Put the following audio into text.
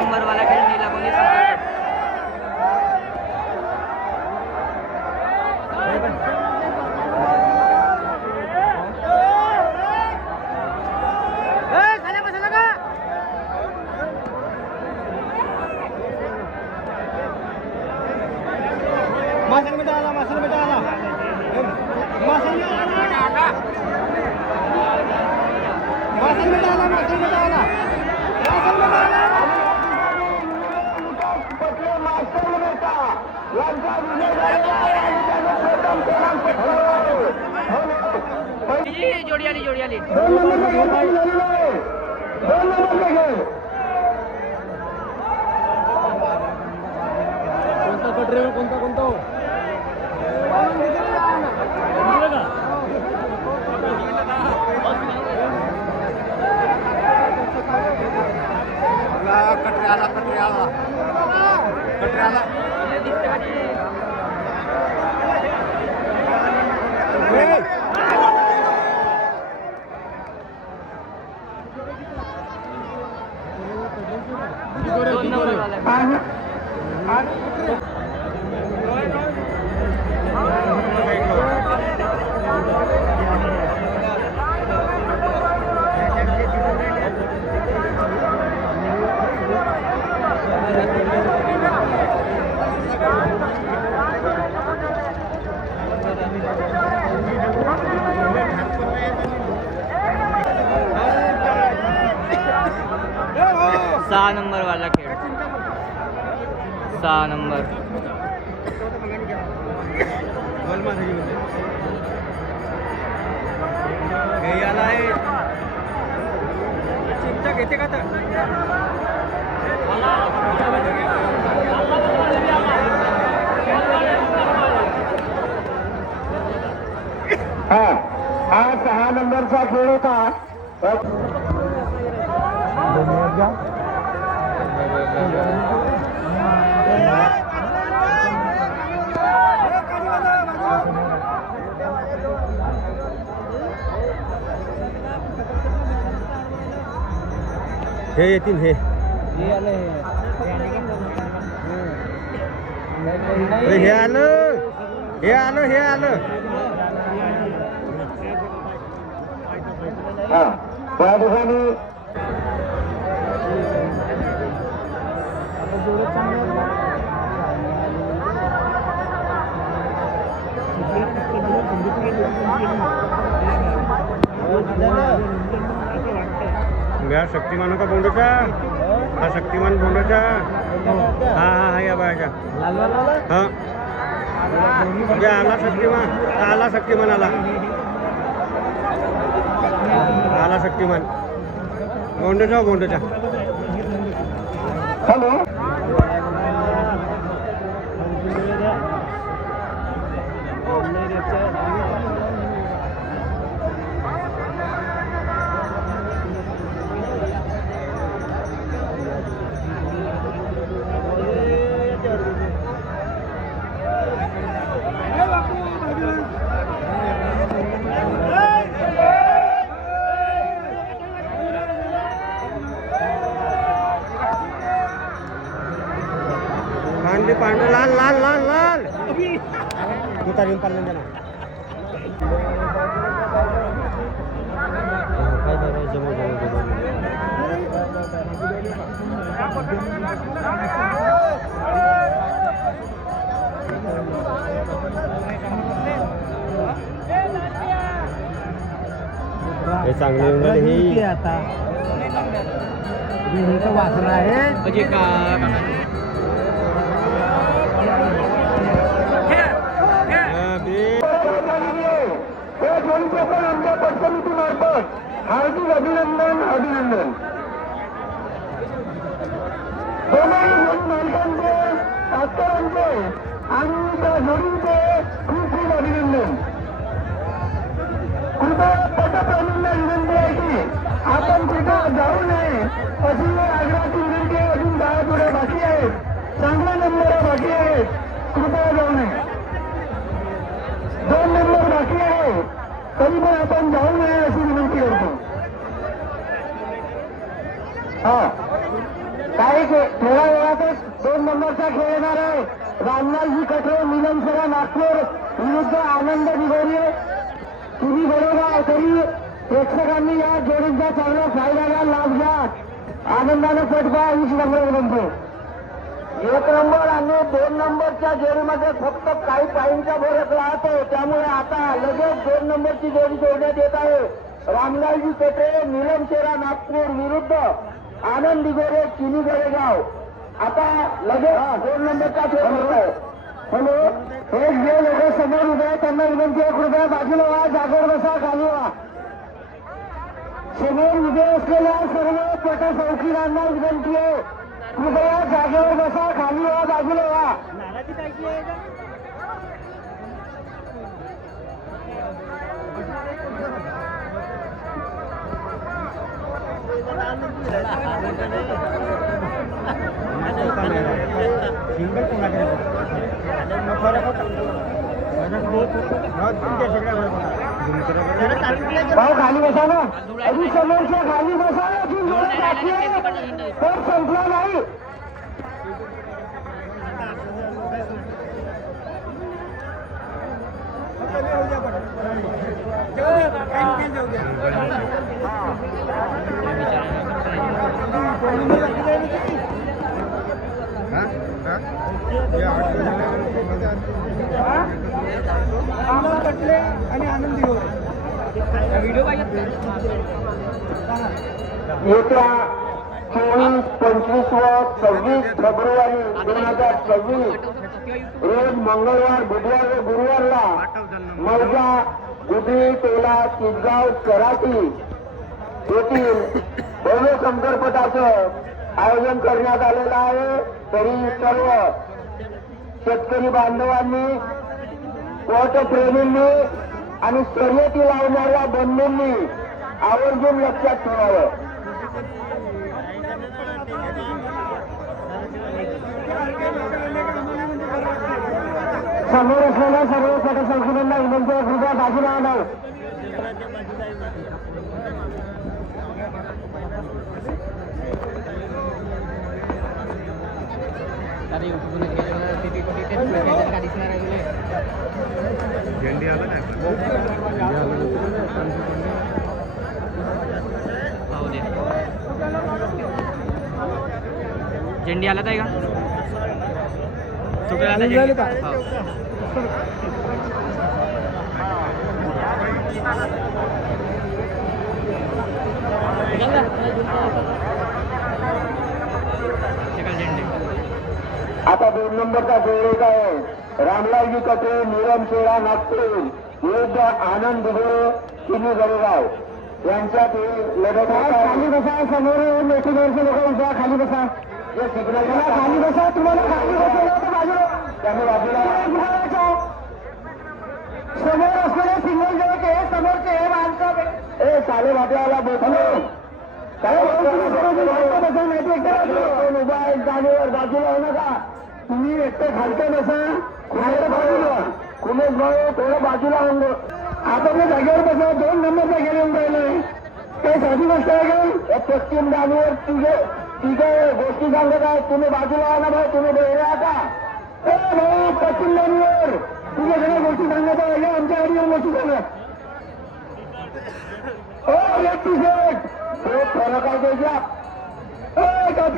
Number वाला खेळ नीला कोणी संपर्क. मासन बेटा आला, मासन बेटा आला, मासन बेटा आला, मासन बेटा आला, मासन बेटा आला, मासन बेटा आला. मासन बेटा यांचा विजय झालेला आहे आणि त्याने प्रथम क्रमांक ठेवला. जोडी आली, जोडी आली. 2 नंबर झालेला आहे, 2 नंबर खेळ. कोणता कटरे कोणता कोणता कटऱ्याला कटऱ्याला कटऱ्याला 2 नंबर वाला. 6 नंबर वाला खेळ. 6 नंबर. चिंता घेते का तर हा 6 नंबरचा खेळ होता. हे येतील हे आलं हे आलं हे आलं हा त्या ठिकाणी या शक्तिमान का बोंडोचा हा शक्तिमान बोंडोचा हा हा हा या बायाचा हा आला शक्तिमान आला शक्तिमान बोंडोचा हॅलो पांढरे लाल लाल लाल लाल तू येऊन पालन ना काय जमो हे चांगले येऊन राहिले ही आता हे तर वासना आहे म्हणजे का आमच्या पक्षामार्फत हार्दिक अभिनंदन अभिनंदन मालकांचे डॉक्टरांचे आणि त्या जोडीचे खूप खूप अभिनंदन. कृपया पटप्रेमींना विनंती आहे की आपण तिथं जाऊ नये अशी आग्रहाची विनंती आहे. अजून 10 जोड्या बाकी आहेत, चांगल्या नंबर बाकी आहेत, कृपया जाऊ नये. 2 नंबर बाकी आहे तरी पण आपण जाऊ नये अशी विनंती करतो. हा काही थोड्या वेळातच 2 नंबरचा खेळ येणार आहे. रामलालजी कठे निलमसरा नागपूर विरुद्ध आनंद दिगोरी तुम्ही बरोबर. तरी प्रेक्षकांनी या जोडीचा चांगला फायदा घ्या, लाभ घ्या. आनंदाने पटवा 20 नंबर. 1 नंबर आणि 2 नंबरच्या जोडीमध्ये फक्त काही पाईंचा फरक राहतो. त्यामुळे आता लगेच 2 नंबरची जोडी जोडण्यात येत आहे. रामलालजी पेठे निलमशेरा नागपूर विरुद्ध आनंद दिगोरे चिनी गडेगाव. आता लगेच 2 नंबरचा खेळ होत आहे. हॅलो, हे जे लोक समोर उभे आहेत त्यांना विनंती आहे, कृपया बाजूला व्हा, जागेवर बसा, खाली व्हा. समोर उभे असलेल्या सर्व पटसौकीरांना विनंती आहे, कृपया जागेवर बसा, खाली व्हा, बाजूला व्हा. सिंगल कोणाकडे भाऊ खाली बसा ना, अजून समोरच्या खाली बसा, अजून जोडा बाकी आहे, तर संपला नाही. आणि आनंदी व्हिडिओ पाहिजे. येत्या 24, 25 व 26 फेब्रुवारी 2026 रोज मंगळवार, बुधवार व गुरुवारला मौजा, गुबी, टोला, चितगाव, कराटी येथील भव्य शंकरपटाचं आयोजन करण्यात आलेलं आहे. तरी सर्व शेतकरी बांधवांनी, पटप्रेमींनी आणि शर्यती लावणाऱ्या बंधूंनी आवर्जून लक्षात ठेवावं. समोर असलेल्या सर्व पटसौकीरांना विनंती आहे, कृपया बाजूला आणावं. झेंडी आला नाही. झेंडी आला आहे का चुकला झेंडी आता 2 नंबरचा खेळ आहे. रामलालजी कटे निलमशेरा नागपूर विरुद्ध आनंद दिगोरे चिनी गडेगाव यांच्यात लढत आहे. खाली बसा, समोर मेटीवरचे लोक उभ्या, खाली बसा. जे सिग्नल खाली बसा, तुम्हाला खाली बसवलं होतं बाजूला, त्यामुळे बाजूला समोर असलेले सिग्नल जेव्हा हे समोरचे हे माणसं ए साले भाट्याला बसलो काय माहिती उभा आहे जागेवर, बाजूला होऊ नका. तुम्ही एकटे खालते बसा, खालते बाजूला कुणीच भाऊ थोडं बाजूला होऊन आता मी जागेवर बसा. 2 नंबरचा खेळ येऊन राहिले, काही साधी गोष्ट आहे का? पश्चिम जागेवर तिघे गोष्टी सांगत आहेत, तुम्ही बाजूला आला भाऊ, तुम्ही बेहरे आता भाऊ. पश्चिम जागेवर तुझ्या सगळ्या गोष्टी सांगत आहे, आमच्या घरी येऊन गोष्टी सांगत. हो, एक फरक आहे त्याच्या